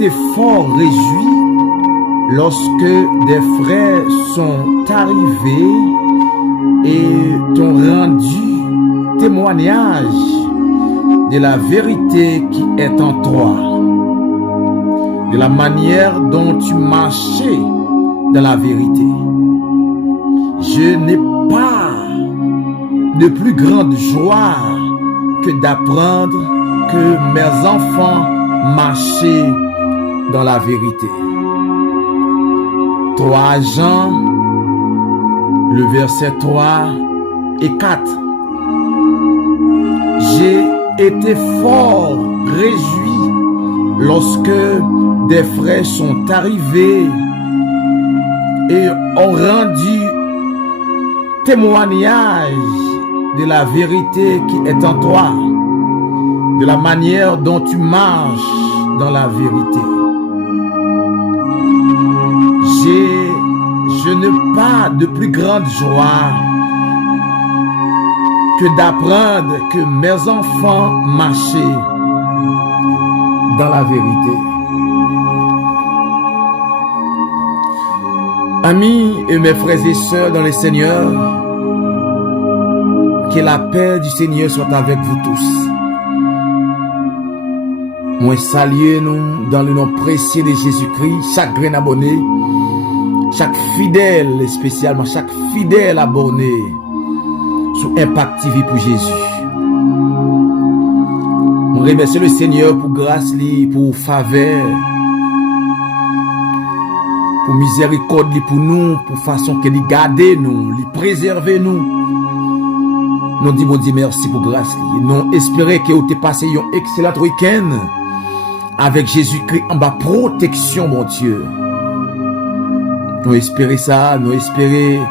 été fort réjoui lorsque des frères sont arrivés et t'ont rendu témoignage de la vérité qui est en toi, de la manière dont tu marchais dans la vérité. Je n'ai pas de plus grande joie que d'apprendre que mes enfants marchaient dans la vérité. 3 Jean, le verset 3 et 4. J'ai été fort réjoui lorsque des frères sont arrivés et ont rendu témoignage de la vérité qui est en toi, de la manière dont tu marches dans la vérité. Je n'ai pas de plus grande joie que d'apprendre que mes enfants marchaient dans la vérité. Amis et mes frères et sœurs dans le Seigneur, que la paix du Seigneur soit avec vous tous. Moi saluer nous dans le nom précieux de Jésus-Christ, chaque grain abonné, chaque fidèle, spécialement chaque fidèle abonné sur Impact TV pour Jésus. On remercie le Seigneur pour grâce, pour faveur, pour miséricorde pour nous, pour façon qu'il garde nous, il préserve nous. Nous disons merci pour grâce. Nous espérons que vous avez passé un excellent week-end avec Jésus-Christ en bas protection, mon Dieu. Nous espérons ça, nous espérons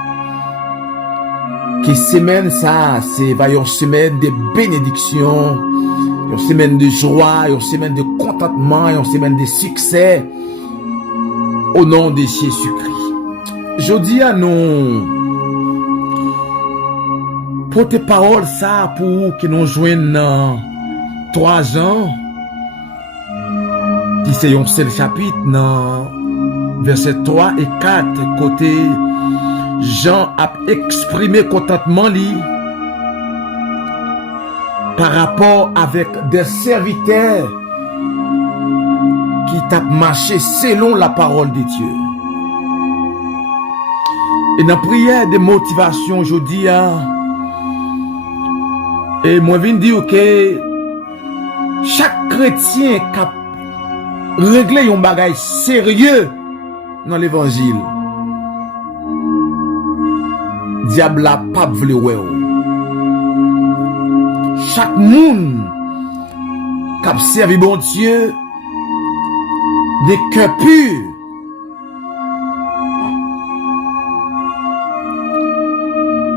que semaine ça, c'est une semaine de bénédiction, une semaine de joie, une semaine de contentement, une semaine de succès au nom de Jésus-Christ. Je dis à nous, pour tes paroles ça, pour que nous joignent 3 ans, qui c'est un seul chapitre, dans verset 3 et 4, côté Jean a exprimé contentement par rapport avec des serviteurs qui t'a marché selon la parole de Dieu. Et dans la prière de motivation aujourd'hui, et moi je viens dire que chaque chrétien qui a réglé un bagage sérieux dans l'évangile, diable n'a pas voulu ouais. Chaque monde qui a servi bon Dieu des cœurs purs,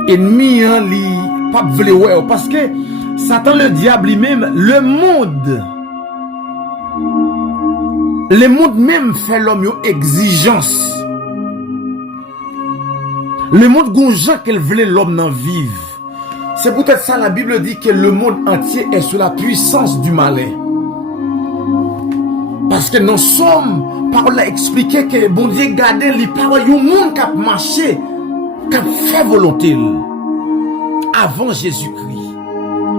ennemi li pas voulu ouais, parce que Satan le diable lui-même, le monde même fait l'homme une exigence. Le monde gonjan qu'elle voulait l'homme n'en vive. C'est peut-être ça la Bible dit que le monde entier est sous la puissance du malin. Parce que nous sommes, parole a expliqué que bon Dieu gardait les paroles du monde qui a marché, qui a fait volonté avant Jésus-Christ.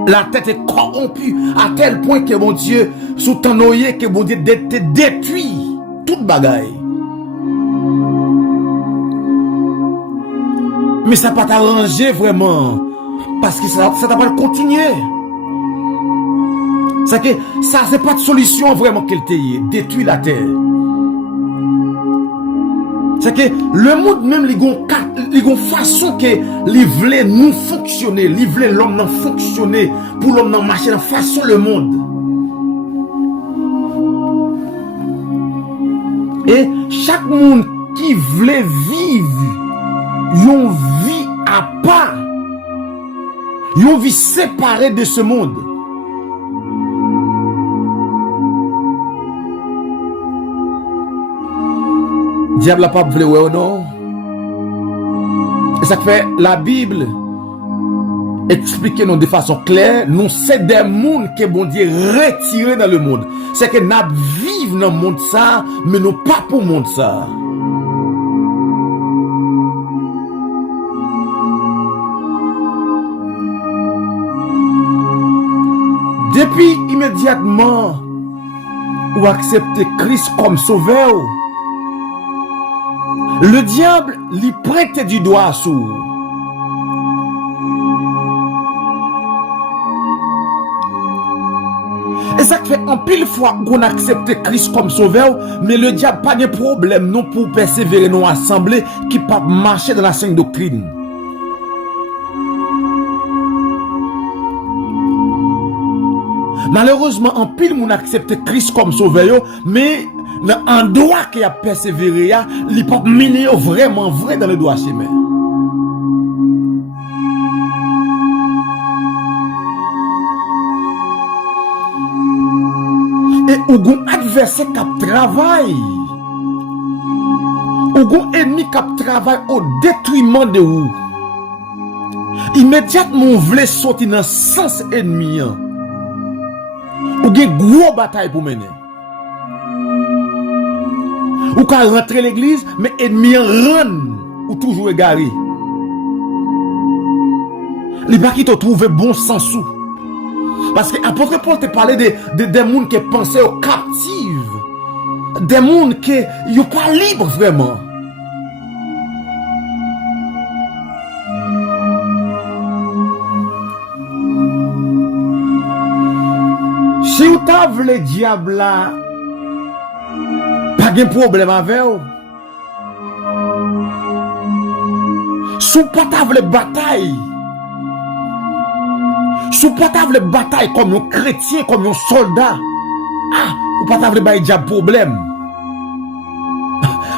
La tête est corrompue à tel point que bon Dieu, sous ton oeil, que bon Dieu détruit toute bagaille. Mais ça pas t'arranger vraiment. Parce que ça t'a pas continuer. C'est que ça, c'est pas de solution vraiment qu'elle t'ait détruit la terre. C'est que le monde même, il y a façon que il voulait nous fonctionner, il voulait l'homme nous fonctionner, pour l'homme nous marcher de façon le monde. Et chaque monde qui voulait vivre une vie à part, une vie séparée de ce monde. Diable n'a pas voulu ou non. Et ça fait la Bible expliquer nous de façon claire, nous c'est des mondes que bon Dieu retiré dans le monde. C'est que nous vivons dans le monde ça, mais nous pas pour le monde ça. Depuis immédiatement, ou accepter Christ comme sauveur, le diable lui prête du doigt sourd. Et ça fait en pile fois qu'on accepte Christ comme sauveur, mais le diable pas de problème non pour persévérer dans l'assemblée qui pas marcher dans la sainte doctrine. Malheureusement, en pile moun accepte Christ comme sauveur, mais en droit qui a persévéré, il pas mener vraiment vrai dans le droit chemin. Et ou gon adversaire qui travaille, ou gon ennemi qui travaille au détriment de vous. Immédiatement, vous voulez sortir dans le sens ennemi. Ou gen gros bataille pour mener. Ou ka rentrer l'église, mais ennemi run ou toujours égaré. Les pas qui te trouve bon sens ou. Parce que apôtre Paul te parlait des gens qui pensaient aux captives. Des gens qui sont pas libres vraiment. Si vous avez le diable là, pas de problème avec vous. Si vous pas de bataille, si vous pas de bataille comme un chrétien, comme un soldat, vous pas de problème.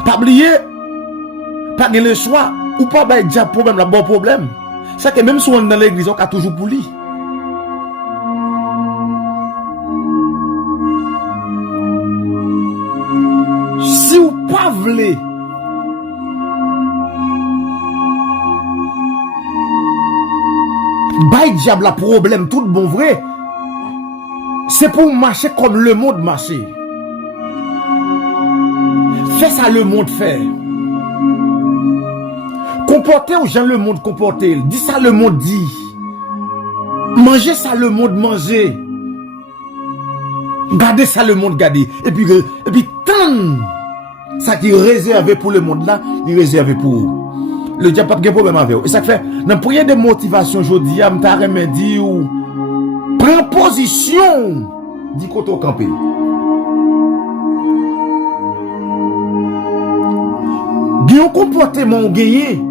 Pas oublier, pas de le choix, ou pas de problème, la bon problème. C'est que même si on est dans l'église, on a toujours pour lui. Si vous pas voulez bay diable problème tout bon vrai, c'est pour marcher comme le monde marche. Fais ça le monde fait. Comportez aux gens le monde comporter. Dis ça le monde dit. Mangez ça le monde manger. Gardez ça le monde garder. Et puis tant ça qui est réservé pour le monde là, il est réservé pour vous. Le diable pas de problème avec vous. Et ça fait, dans prière de motivation, je dis, je me dit, prends position, dit côté au campé. Gagne comportement gagné.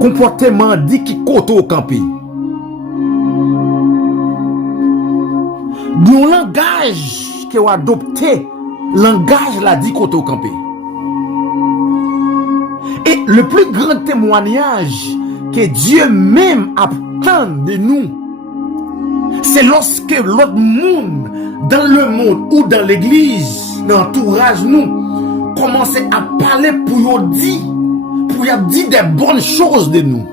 Comportement dit qui côté au campé. Gagne langage que vous adopté. Langage la dit côté au campé. Et le plus grand témoignage que Dieu même attend de nous, c'est lorsque l'autre monde, dans le monde ou dans l'église, dans l'entourage nous, commence à parler pour dire des bonnes choses de nous.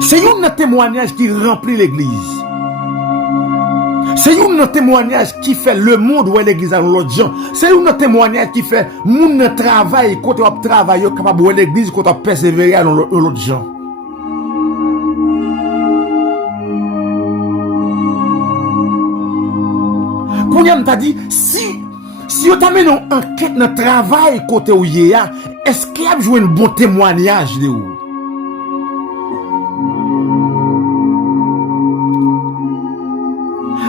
C'est un témoignage qui remplit l'église. C'est un témoignage qui fait le monde où l'église a l'autre gens. C'est un témoignage qui fait mon travail, quand on travaille, capable de l'église, quand on persévère dans l'autre gens. Quand on t'a dit, si on t'a mis une enquête dans le travail, côté où il y a, est-ce qu'il y a joué un bon témoignage de vous?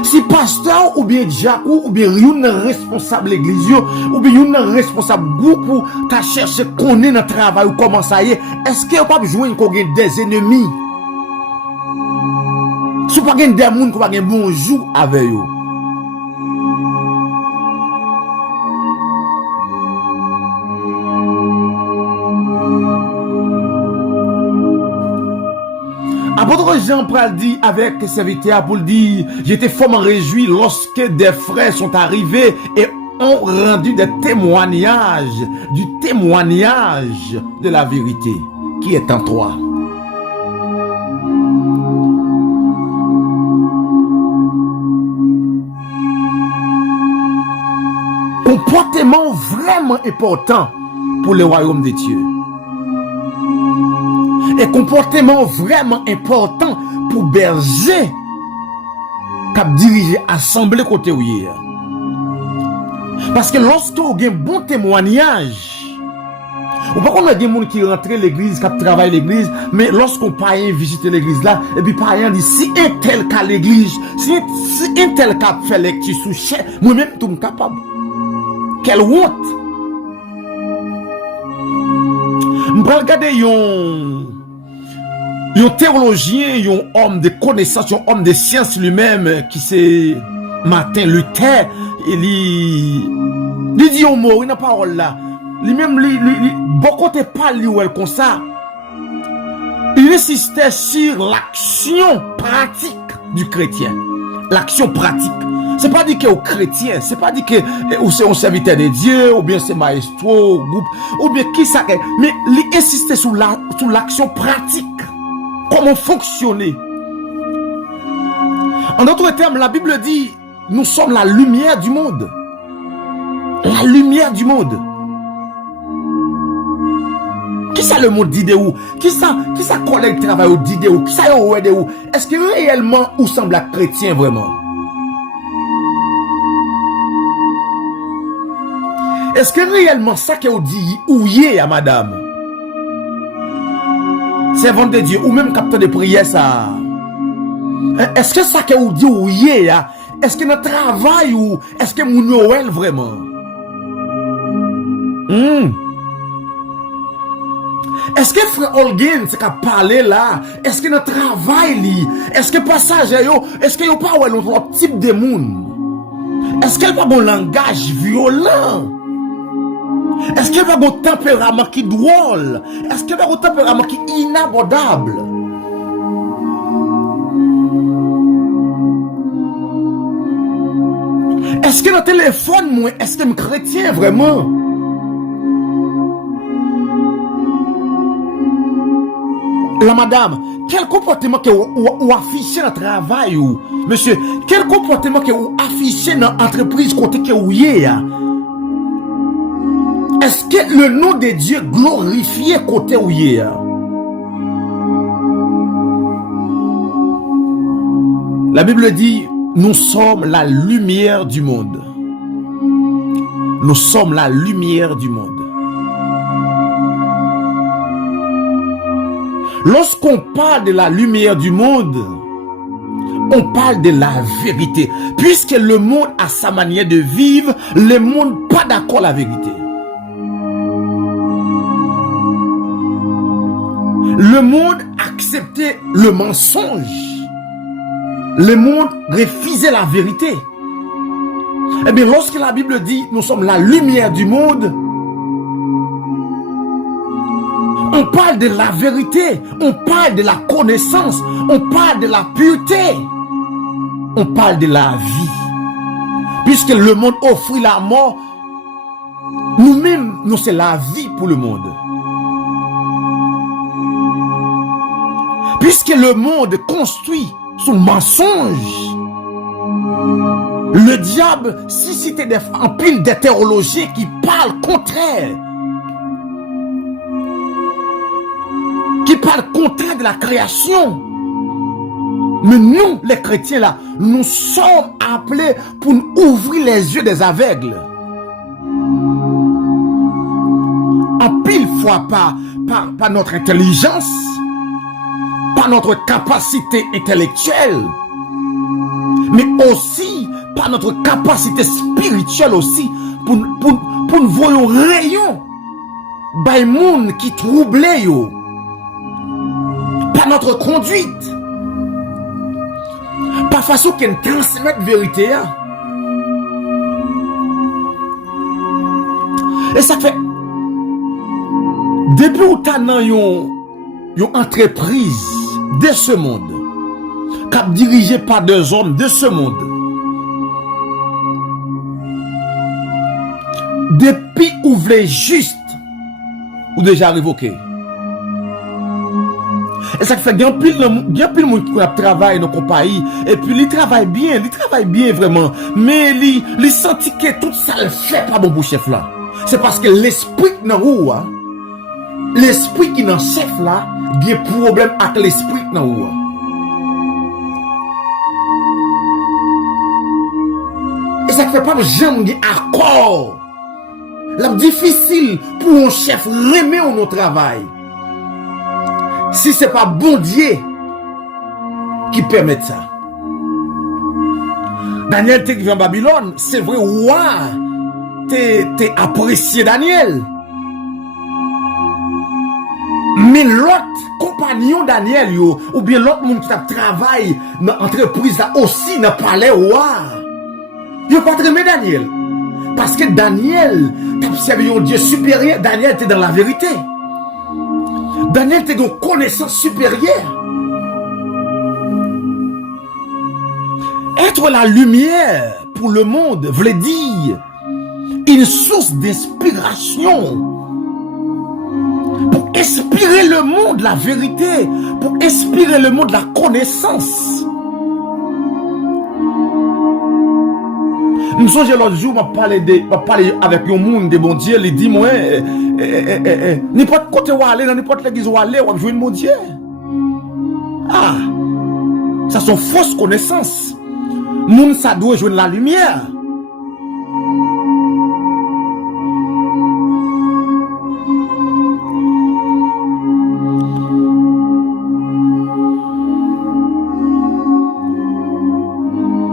Si pasteur ou bien diacre ou bien une responsable l'église ou bien une responsable groupe pour ta chercher connaître dans travail ou comment ça y est, est-ce que vous pas jouer des ennemis? Si vous pas des gens qui pas un bonjour avec eux. Apôtre Jean Pral dit avec ses serviteurs pour dire, j'étais fortement réjoui lorsque des frères sont arrivés et ont rendu des témoignages, du témoignage de la vérité qui est en toi. comportement vraiment important pour le royaume de Dieu. Et comportement vraiment important pour berger qui a dirigé assemblée côté où il est. Parce que lorsque vous avez un bon témoignage, ou pas qu'on a des gens qui rentrent l'église, qui travaillent l'église, mais lorsqu'on paye visiter l'église là, et puis payen dit si un tel cas l'église, si un tel cas fait lecture sous chien, moi-même tout capable. Quelle honte! Je vais regarder un théologien, un homme de connaissance, un homme de science lui-même, qui c'est Martin Luther, il dit un mot, il n'a pas parole là. Lui-même, beaucoup de parler comme ça. Il insistait sur l'action pratique du chrétien. L'action pratique. C'est pas dit que au chrétien, c'est pas dit que c'est un serviteur de Dieu, ou bien c'est maestro, groupe, ou bien qui ça est. Mais il insistait sur l'action pratique. Comment fonctionner. En d'autres termes, la Bible dit, nous sommes la lumière du monde. La lumière du monde. Qui ça le monde dit de où? Qui ça collègue travail au dit de où? Qui ça y de où? Est-ce que réellement ou semble à chrétien vraiment? Est-ce que réellement ça que vous dit ou y à madame? Servante de Dieu ou même capteur de prière ça? Est-ce que ça que vous dit ou y à? Est-ce que notre travail ou est-ce que mon Noël vraiment? Est-ce que frère Holguin c'est qu'à parler là? Est-ce que notre travail li? Est-ce que passage yo? Est-ce que yo pas ouais l'autre type de monde? Est-ce qu'elle pas bon langage violent? Est-ce qu'elle pas bon tempérament qui drôle? Est-ce qu'elle pas bon tempérament qui inabordable? Est-ce que notre téléphone moi est-ce que me chrétien vraiment? La madame, quel comportement que vous affichez dans le travail ou monsieur, quel comportement que vous affichez dans l'entreprise côté que vous y est? Est-ce que le nom de Dieu glorifié côté où il est? La Bible dit, nous sommes la lumière du monde. Nous sommes la lumière du monde. Lorsqu'on parle de la lumière du monde, on parle de la vérité. Puisque le monde a sa manière de vivre, le monde pas d'accord avec la vérité. Le monde acceptait le mensonge. Le monde refusait la vérité. Eh bien, lorsque la Bible dit nous sommes la lumière du monde, on parle de la vérité, on parle de la connaissance, on parle de la pureté, on parle de la vie. Puisque le monde offre la mort, nous-mêmes, nous c'est la vie pour le monde. Puisque le monde construit son mensonge, le diable suscite un pile de théologiens qui parlent contraire. Qui parlent contraire de la création. Mais nous, les chrétiens là, nous sommes appelés pour nous ouvrir les yeux des aveugles. En pile fois par notre intelligence, par notre capacité intellectuelle, mais aussi par notre capacité spirituelle aussi, pour nous voir un rayon, by moun qui troublait yo, par notre conduite, par façon qu'on transmette vérité. Et ça fait, depuis où tu as une entreprise de ce monde, cap dirigé par deux hommes de ce monde, depuis où vous voulez juste, ou déjà révoqué. Et ça fait bien pile monde qui travaille dans compagnie et puis il travaille bien vraiment, mais il senti que tout ça le fait pas bon pour chef là. C'est parce que l'esprit dans ou l'esprit qui dans chef là, il y a problème avec l'esprit dans ou. Et ça fait pas jamais accord. C'est difficile pour un chef remettre au travail. Si c'est pas bon Dieu qui permet ça. Daniel t'es venu en Babylone, c'est vrai, t'es apprécié Daniel. Mais l'autre compagnon Daniel, ou bien l'autre monde qui travaille dans l'entreprise aussi, dans le palais, il pas très Daniel. Parce que Daniel, t'as observé un Dieu supérieur, Daniel était dans la vérité. Daniel était une connaissance supérieure. Être la lumière pour le monde voulait dire une source d'inspiration pour inspirer le monde la vérité, pour inspirer le monde la connaissance. Nous sommes l'autre jour, je parlais avec un monde de bon Dieu, il dit moi, n'importe côté où aller, dans n'importe l'église où aller, on va jouer mon Dieu. Ah, ça sont fausses connaissances. Monde ça doit jouer la lumière.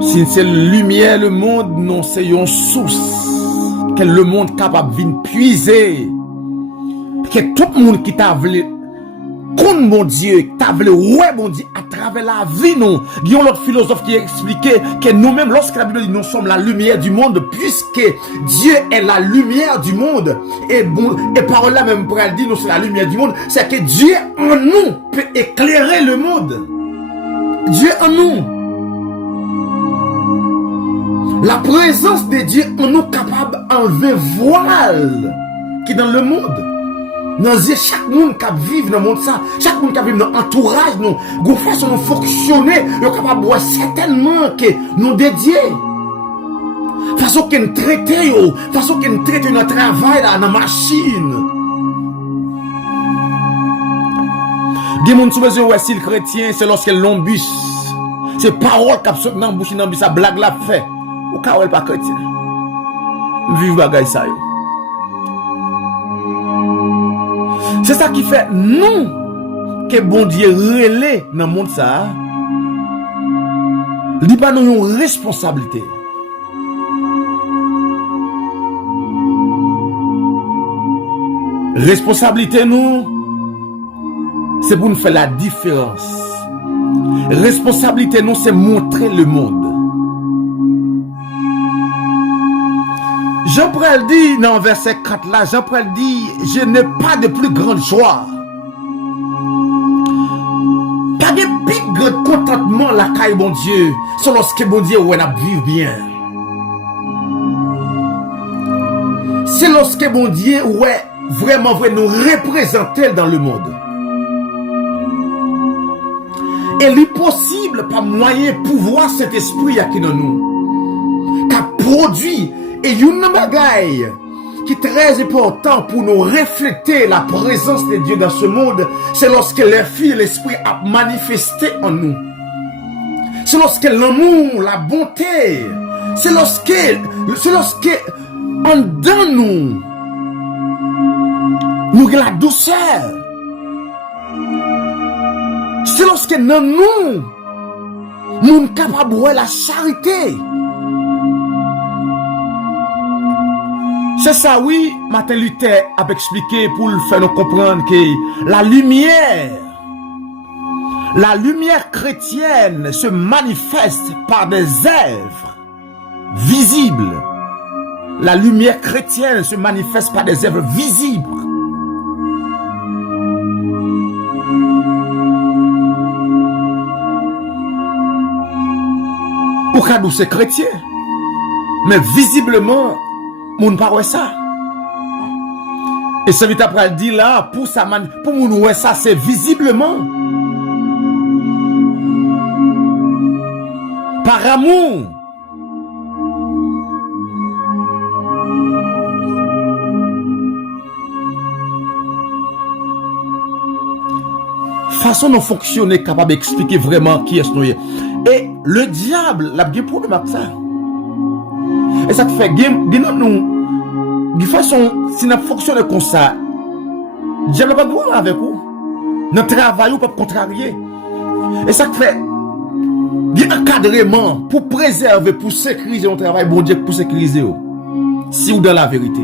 Si c'est lumière, le monde, non, c'est une source que le monde capable de puiser. Que tout le monde qui t'a voulu, contre mon Dieu, t'a voulu, ouais, mon Dieu, à travers la vie, non. Il y a l'autre philosophe qui a expliqué que nous-mêmes, lorsque la Bible dit nous sommes la lumière du monde, puisque Dieu est la lumière du monde, et bon, et par là même, pour elle dire nous sommes la lumière du monde, c'est que Dieu en nous peut éclairer le monde. Dieu en nous. La présence de Dieu en nous capable d'enlever voile qui est dans le monde. Dans chaque monde qui vit dans le monde, ça, chaque monde qui vit dans l'entourage, nous, de façon de fonctionner, nous sommes capables de voir certainement que nous dédiés. Façon que nous traitons, façon que nous traitons notre travail dans la machine. Des gens qui sont ouais, si le chrétien, c'est lorsque l'embûche, c'est parole qui sont dans la bouche, dans la blague la fait. Ou ka ou pas chrétien. Vive bagay ça yo. C'est ça qui fait nous que bon Dieu relais dans le monde ça. Li pas nous une responsabilité. Responsabilité nous c'est pour nous faire la différence. Responsabilité nous c'est montrer le monde. Jean-Paul dit dans verset 4 là, Jean-Paul dit, je n'ai pas de plus grande joie. Pas de plus grand contentement la caille bon Dieu, c'est lorsque bon Dieu ouais n'a vivre bien. C'est lorsque bon Dieu ouais vraiment nous représenter dans le monde. Et l'impossible par moyen pouvoir cet esprit qui dans nous, qui a produit. Et une bagaille qui est très important pour nous refléter la présence de Dieu dans ce monde, c'est lorsque les filles et l'esprit a manifesté en nous. C'est lorsque l'amour, la bonté, c'est lorsque en dedans nous avons la douceur. C'est lorsque dans nous sommes capables de voir la charité. C'est ça, oui, Martin Luther a expliqué pour le faire nous comprendre que la lumière chrétienne se manifeste par des œuvres visibles. La lumière chrétienne se manifeste par des œuvres visibles. Au cas où c'est chrétien, mais visiblement, moun pas ouais ça. Et ça vite après dit là pour ça pour moun ouais ça c'est visiblement. par amour. Façon dont fonctionner capable d'expliquer vraiment qui est-ce nous. Et le diable, la bien problème avec ça. Et ça te fait nous de façon si nous fonctionne comme ça, diable pas de avec vous. Notre travail ou pas contrarier. Et ça te fait un encadrement pour préserver, pour sécuriser notre travail, bon Dieu, pour sécuriser. Si ou dans la vérité.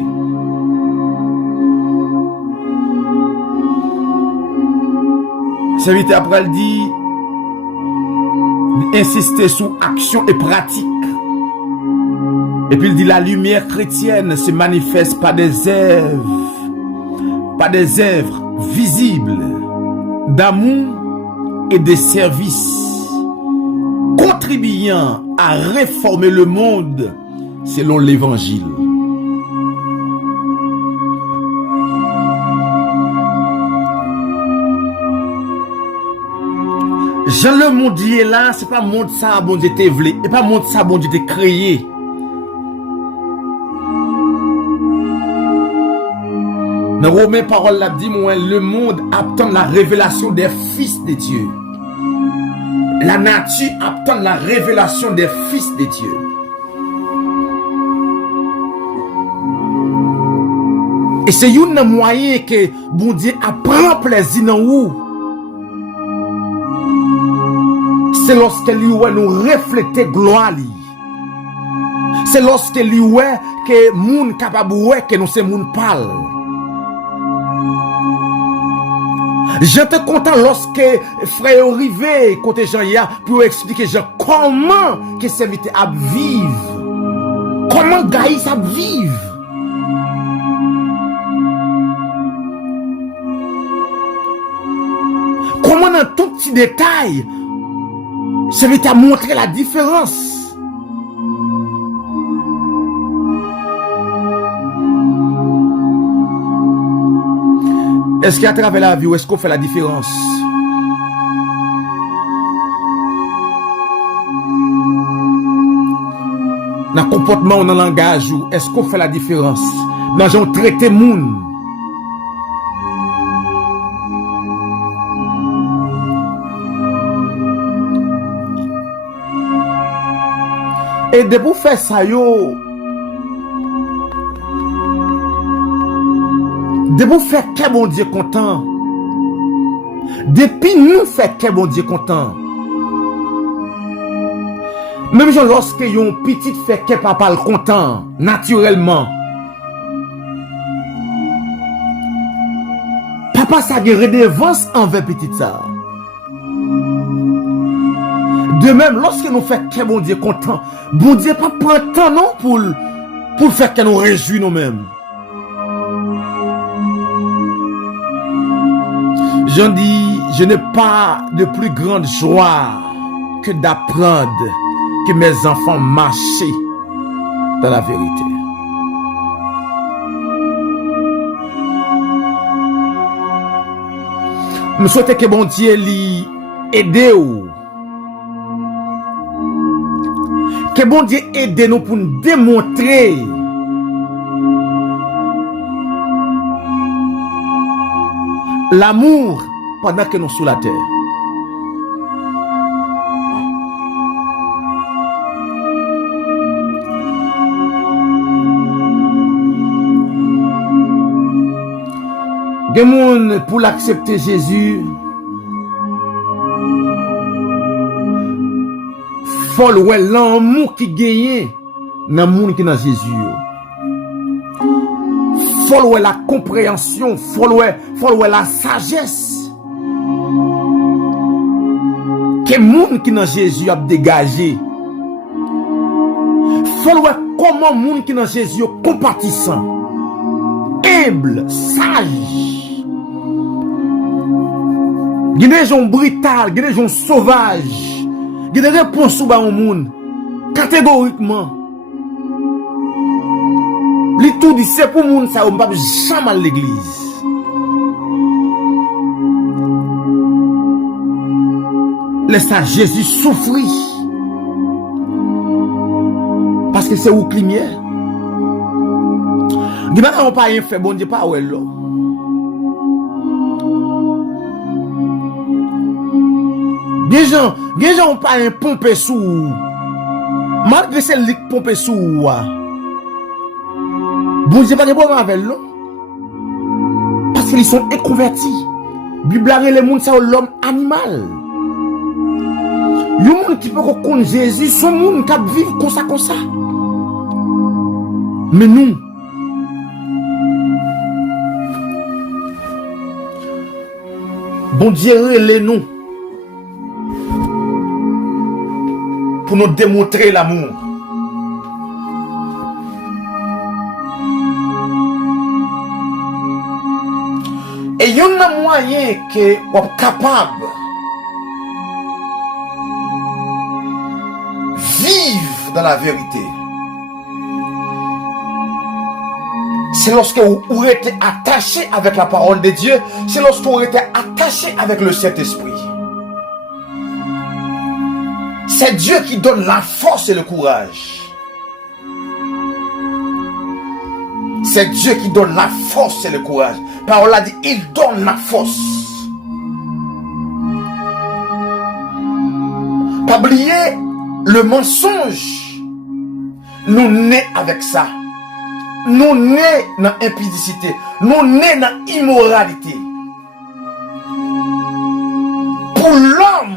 Serviteur après elle dit insister sur action et pratique. Et puis il dit la lumière chrétienne se manifeste par des œuvres visibles d'amour et de service, contribuant à réformer le monde selon l'évangile. Jean le monde est là, c'est pas monde ça bon Dieu t'est voulu, et pas monde ça bon Dieu t'est créé. Dans Romains parole l'a dit moi, le monde attend la révélation des fils de Dieu. La nature attend la révélation des fils de Dieu. Et c'est un moyen que bon Dieu apprend plaisir dans vous. C'est lorsque lui nous refléter gloire. C'est lorsque lui que moun capable que nous c'est moun parle. J'étais content lorsque frère arrivé côté Jean-Ya pour expliquer comment que serviteur a vivre. Comment Gaïs a vivre. Comment dans tout petit détail serviteur a montré la différence. Est-ce qu'à travers la vie, est-ce qu'on fait la différence? Dans le comportement, dans le langage, est-ce qu'on fait la différence? Dans le traité moun. Et de vous faire ça, yo. De vous faire que bon Dieu content. Depuis nous faire que bon Dieu content. Même lorsque yon petit fait que papa le content, naturellement. Papa ça guérit redevance envers petit ça. De même, lorsque nous faisons que bon Dieu content, bon Dieu pas prend temps non pour faire que nous réjouissons nous-mêmes. J'en dis, je n'ai pas de plus grande joie que d'apprendre que mes enfants marchaient dans la vérité. Je souhaite que bon Dieu l'y aide ou. Que bon Dieu aide nous pour nous démontrer l'amour pendant que nous sommes sur la terre. Des gens pour l'accepter Jésus, faut ouais l'amour qui gagne dans le monde qui est dans Jésus. Faut ouais la compréhension, faut ouais la sagesse que le monde qui est dans Jésus a dégagé. Faut ouais comment le monde qui est dans Jésus est compatissant, humble, sage. Il y a des gens brutales, il y a des gens sauvages. Il y a des réponses au monde. Catégoriquement. Les tout dit c'est pour monde ça, on ne va jamais à l'église. Laisse Jésus souffrir. que c'est où climier. Gimana on pas rien fait bon Dieu pas ouais là. Gen gens on pas un pompe sous. Malgré c'est lik pompe sous. Bon Dieu pas de bon avec là. Parce qu'ils sont inconvertis. Bible a les monde ça l'homme animal. Yon monde qui peut connaître Jésus, son monde qui vivre comme ça. Mais nous, bon Dieu relève nous pour nous démontrer l'amour. Et il y a un moyen que vous êtes capable de vivre dans la vérité. C'est lorsque vous êtes attaché avec la parole de Dieu. C'est lorsque vous êtes attaché avec le Saint-Esprit. C'est Dieu qui donne la force et le courage. C'est Dieu qui donne la force et le courage. Parole a dit, il donne la force. Pas oublier le mensonge. Nous nés avec ça. Nous nés dans l'impudicité. Nous nés dans l'immoralité. Pour l'homme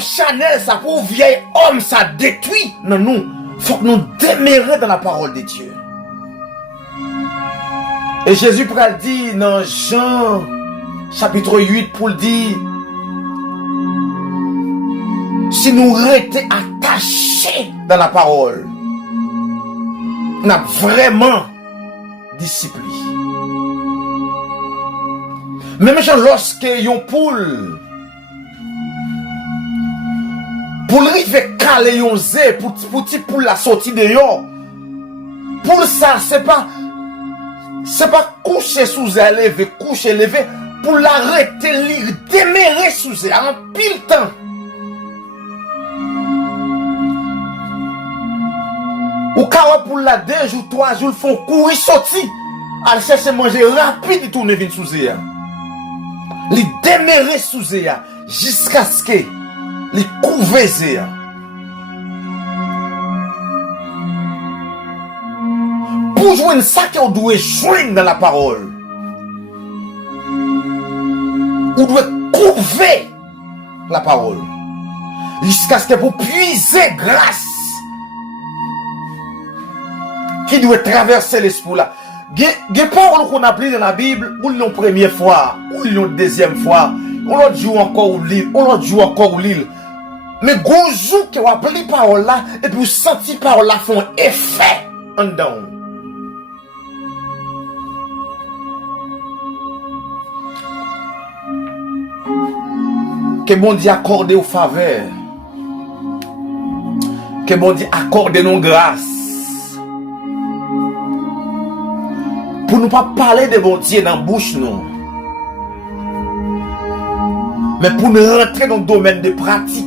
chanel, ça pour vieil homme, ça détruit. Non, nous, faut que nous demeurer dans la parole de Dieu. Et Jésus pourra dire dans Jean chapitre 8 pour le dire, si nous restons attachés dans la parole, nous avons vraiment discipline. Même lorsque yon poule rive caler yon zé pour poule la sortie de yon, pour ça c'est pas coucher sous zé lever, coucher lever, pour l'arrêter lire, demeurer sous zé en pile temps. Ou quand pour la 2 jours, 3 jours, font courir sortir, à chercher manger rapide et tourner vite sous zé. Li demeurer sous zé jusqu'à ce que li couver zé. Pour jouer ça qu'on doit jouer dans la parole. On doit couver la parole. Jusqu'à ce que vous puiser grâce qui doit traverser l'esprit là. Des paroles qu'on a appris dans la Bible, ou l'ont première fois, ou l'ont deuxième fois, on l'autre jour encore ou l'île, on l'autre jour encore ou l'île. Mais gros jour que vous appelez parole là, et puis vous sentez parole là font effet en dedans. Que bon Dieu accorde aux faveurs. Que bon Dieu accorde nos grâces. Pour ne pas parler de bon Dieu dans la bouche, non. Mais pour nous rentrer dans le domaine de pratique.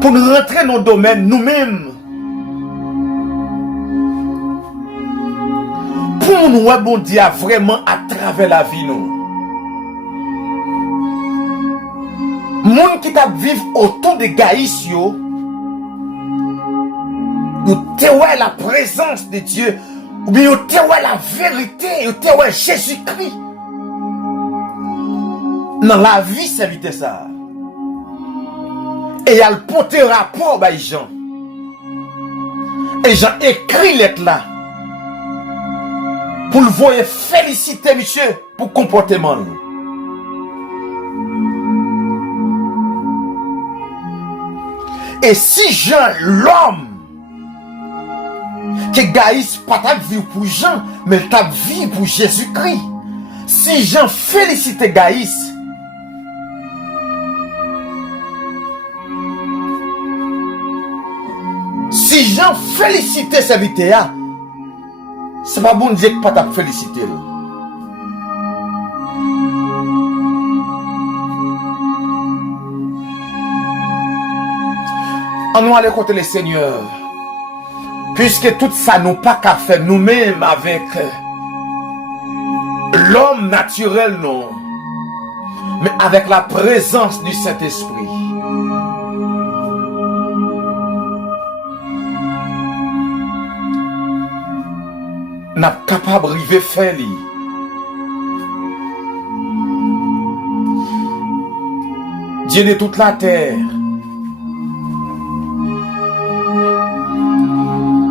Pour nous rentrer dans le domaine nous-mêmes. Pour nous, bon Dieu, vraiment à travers la vie, nous. Moun qui t'a vivre autour de Gaïs, yo, te ouais la présence de Dieu, ou bien te ouais la vérité, te ouais Jésus-Christ. Dans la vie, c'est vite ça. Et il y a le porté rapport, bah, Jean. Et Jean écrit lettre là. Pour le voir féliciter, monsieur, pour comportement. Et si Jean, l'homme, que Gaïs pas ta vie pour Jean, mais ta vie pour Jésus-Christ. Si Jean félicite Gaïs, si Jean félicite serviteur, c'est pas bon Dieu que pas ta féliciter. On nous aller côté le Seigneur. Puisque tout ça nous pas qu'à faire nous-mêmes avec l'homme naturel, non. Mais avec la présence du Saint-Esprit. N'a capable de river faire li. Dieu de toute la terre.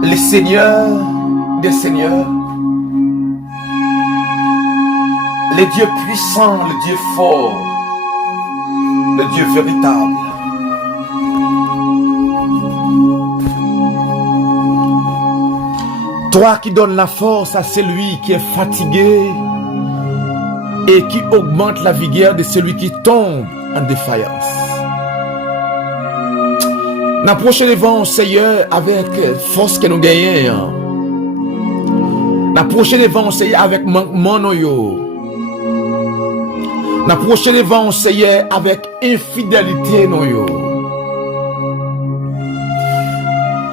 Le Seigneur des Seigneurs. Le Dieu puissant, le Dieu fort. Le Dieu véritable. Toi qui donnes la force à celui qui est fatigué et qui augmente la vigueur de celui qui tombe en défaillance. N'approchez devant Seigneur avec force que nous gagnons. N'approchez devant Seigneur avec manquement. N'approchez devant Seigneur avec infidélité.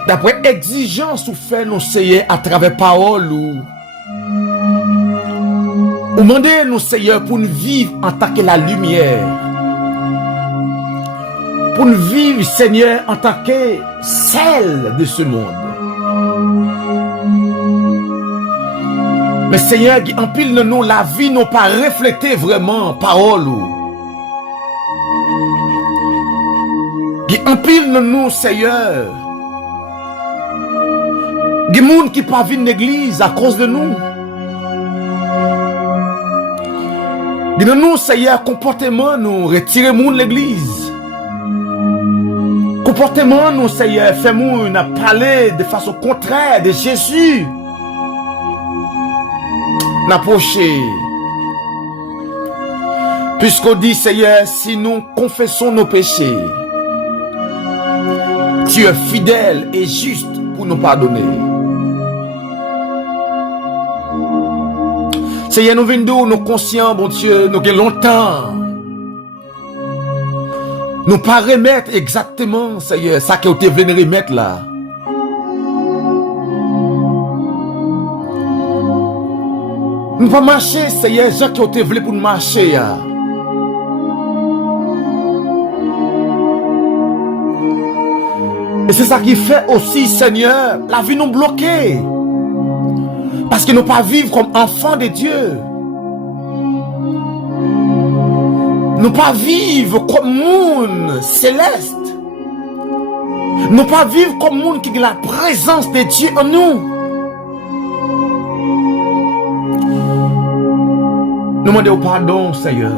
D'après exigence ou fait nous Seigneur à travers parole ou demandez nous Seigneur pour nous vivre en tant que la lumière. Pour nous vivre Seigneur en tant que celle de ce monde. Mais Seigneur, en pile de nous, la vie n'a pas reflété vraiment parole ou. En pile de nous Seigneur. Des gens qui ne pas venir l'église à cause de nous. De nous, Seigneur, comportement, nous retirez-nous de l'église. Comportement, nous, Seigneur, fait-nous parler de façon contraire de Jésus. N'approchez. Puisqu'on dit, Seigneur, si nous confessons nos péchés, tu es fidèle et juste pour nous pardonner. Seigneur, nous venons nous conscients, bon Dieu, nous avons longtemps. Nous pas remettre exactement, Seigneur, ça que vous venu remettre là. Nous pas marcher, Seigneur, gens qui ont voulu pour nous marcher. Là. Et c'est ça qui fait aussi, Seigneur, la vie nous bloquée. Parce que nous pas vivre comme enfants de Dieu. Nous pas vivre comme monde céleste. Nous pas vivre comme monde qui a la présence de Dieu en nous. Nous demandons pardon, Seigneur.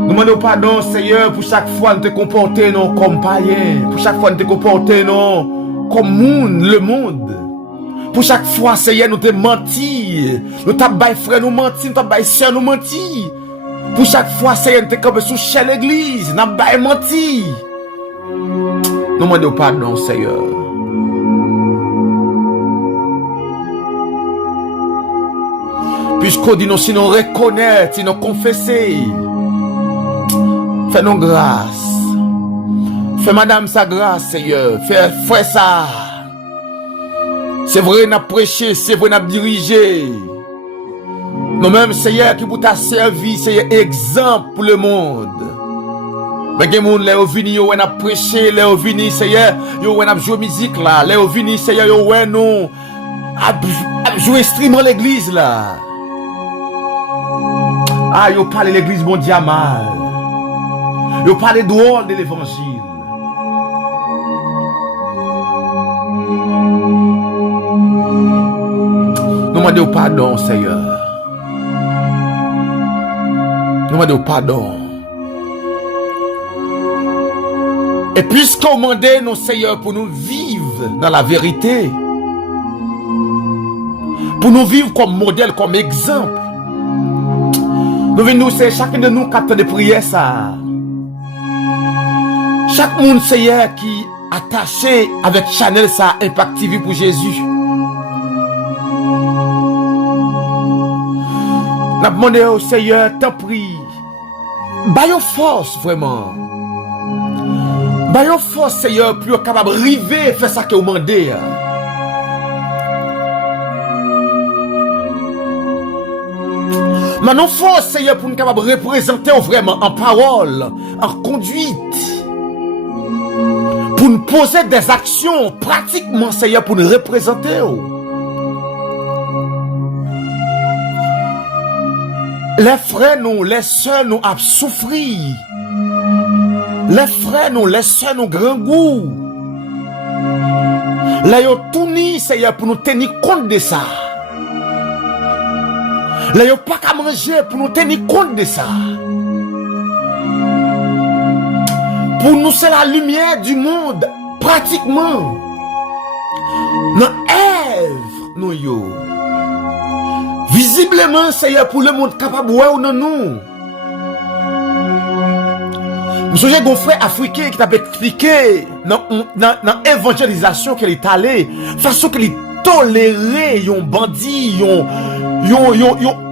Nous demandons pardon, Seigneur, pour chaque fois nous te comporter non comme païens. Pour chaque fois nous te comporter non comme monde, le monde. Pour chaque fois, Seigneur, nous te mentir. Nous t'abaye frère, nous mentir. Nous t'abaye soeur, nous mentir. Pour chaque fois, Seigneur, nous te comme sous chez l'église. Nous t'abaye mentir. Nous demandons pardon, Seigneur. Puisqu'on dit nous, si nous reconnaître, si nous confesser, fais-nous grâce. Fais madame sa grâce, Seigneur. Fais frère ça. C'est vrai, nous avons prêché, c'est vrai, nous avons dirigé. Nous-mêmes, Seigneur, qui vous t'a servi, c'est exemple pour le monde. Mais les gens, les venus, ils ont prêché, les venus, Seigneur, ils ont joué musique là, les venus, Seigneur, ils ont joué instrument l'église là. Ah, ils ont parlé de l'église mondiale mal. Ils ont parlé droit de l'évangile. Nous demandons pardon, Seigneur. Nous demandons pardon. Et puisqu'on demande nos Seigneur pour nous vivre dans la vérité, pour nous vivre comme modèle, comme exemple, nous venons, c'est chacun de nous capte de prière ça. Chaque monde, Seigneur, qui est attaché avec Chanel, ça Impact TV pour Jésus. Nous avons demandé au Seigneur, t'en prie, baille force vraiment. Ba yon force, Seigneur, pour être capable de river, faire ça que vous demandez. Maintenant, force, Seigneur, pour nous capable de représenter vraiment en parole, en conduite. Pour nous poser des actions pratiquement, Seigneur, pour nous représenter. Les frères, nous, les sœurs, nous ont souffert. Les frères, nous, les sœurs, nous grand goût. Là, yo tout ni, Seigneur, pour nous tenir compte de ça. Là, yo pas qu'à manger pour nous tenir compte de ça. Pour nous, c'est la lumière du monde, pratiquement. Dans Ève, nous yo. Visiblement, Seigneur, pour le monde capable de voir non nous. Monsieur, j'ai un frère africain qui t'a expliqué dans l'évangélisation qu'il est allé, façon qu'il est toléré, un bandit, un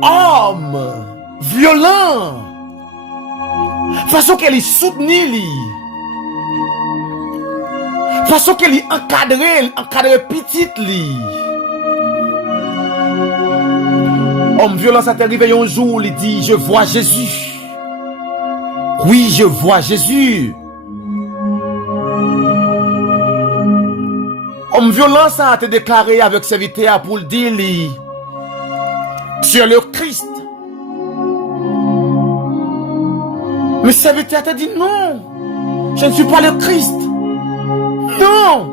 homme violent, façon qu'il est soutenu, façon qu'il est encadré petite li. Homme violent, ça t'est arrivé un jour, il dit, je vois Jésus. Oui, je vois Jésus. Homme violent, ça a été déclaré avec serviteur pour le dire, sur le Christ. Mais serviteur a dit non, je ne suis pas le Christ. Non.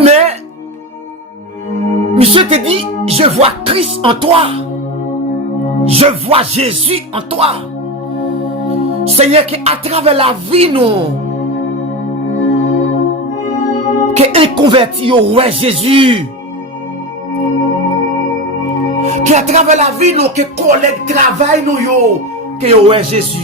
Mais, monsieur te dit, je vois Christ en toi. Je vois Jésus en toi. Seigneur, qu'à travers la vie, nous, qu'un converti, ouais, Jésus. Qu'à travers la vie, nous, que collègues travaillent, nous, que ouais, Jésus.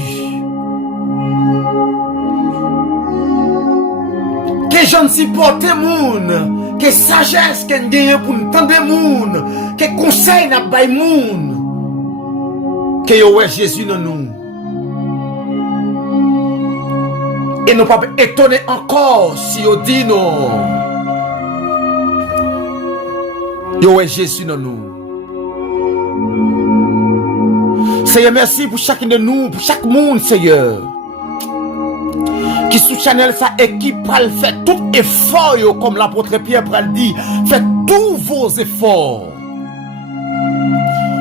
Que je ne supporte moun, que sagesse, que nous pour nous tendre moun, que conseil n'a pas moun. Que yo Jésus dans nous. Et nous pas étonner encore si yo dit non. Yo Jésus dans nous. Seigneur, merci pour chacun de nous, pour chaque monde, Seigneur. Qui sous channel sa équipe pral fait tout effort yo, comme l'apôtre Pierre pral dit, faites tous vos efforts.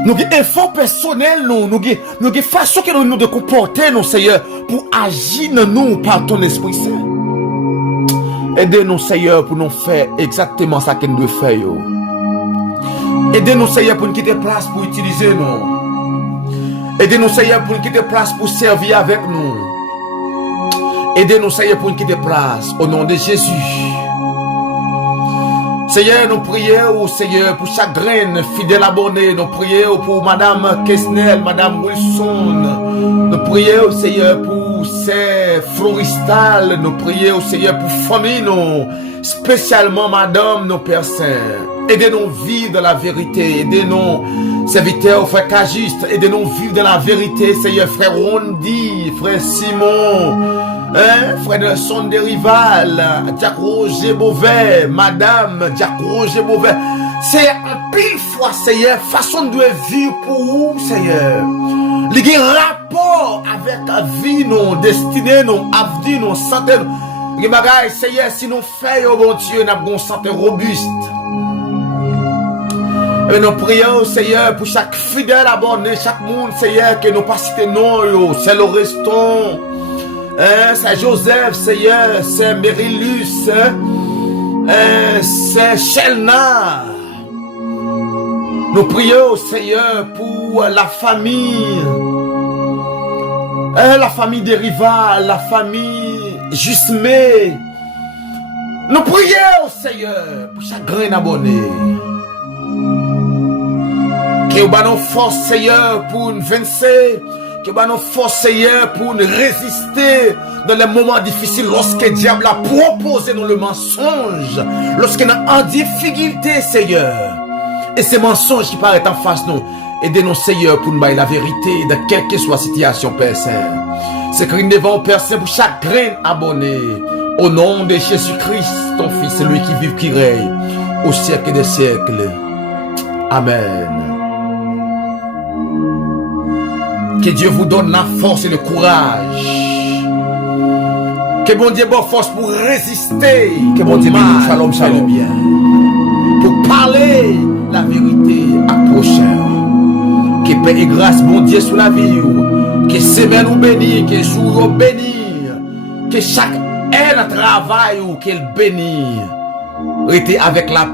Nous avons effort personnel, nous avons façon que nous de comporter, nous, Seigneur, pour agir dans nous par ton Esprit Saint. Aidez-nous, Seigneur, pour nous faire exactement ça que nous devons faire. Aidez-nous, Seigneur, pour nous quitter place pour utiliser nous. Aidez-nous, Seigneur, pour nous quitter place pour servir avec nous. Aidez-nous, Seigneur, pour nous quitter place au nom de Jésus. Seigneur, nous prions, Seigneur, pour chaque graine fidèle abonné. Nous prions pour Madame Kesnel, Madame Wilson. Nous prions, Seigneur, pour ces floristales. Nous prions, Seigneur, pour famille, nous. Spécialement, Madame, nos Pères Saints. Aidez-nous à vivre dans la vérité. Aidez-nous, serviteurs, frère Cagiste. Aidez-nous à vivre dans la vérité, Seigneur, frère Rondi, frère Simon. Frère Nelson de Rival, Jack Roger Beauvais, Madame Jack Roger Beauvais. C'est un pile fois, Seigneur, façon de vivre pour vous, Seigneur. Il y a un rapport avec la vie, nos destinées, nos avenir, nos santé. Il y a des Seigneur, si nous faisons, bon Dieu, nous avons une santé robuste. Et nous prions, Seigneur, pour chaque fidèle abonné, chaque monde, Seigneur, que nous pas citer non, c'est le restant. C'est Joseph, Seigneur, c'est Mérilus, c'est Chelna. Nous prions, Seigneur, pour la famille des rivales, la famille Jusmé. Nous prions, Seigneur, pour chaque grain abonné. Que nous avons force, Seigneur, pour nous vencer. Que nous avons force, Seigneur, pour nous résister dans les moments difficiles lorsque le diable a proposé nous le mensonge. Lorsque nous sommes en difficulté, Seigneur. Et ces mensonges qui paraissent en face de nous. Aidez-nous, Seigneur, pour nous bailler la vérité dans quelle que soit la situation, Père Saint. C'est que nous devons, Père Saint, pour chaque grain abonné. Au nom de Jésus-Christ, ton Fils, c'est lui qui vit, qui règne au siècle des siècles. Amen. Que Dieu vous donne la force et le courage. Que bon Dieu bonne force pour résister. Que bon Dieu bénisse, shalom, shalom, bien. Pour parler la vérité à prochain. Que paix et grâce, bon Dieu, sur la vie. Que semaine nous bénit, que jour nous bénit. Que chaque aile travail ou qu'elle bénit. Restez avec la paix.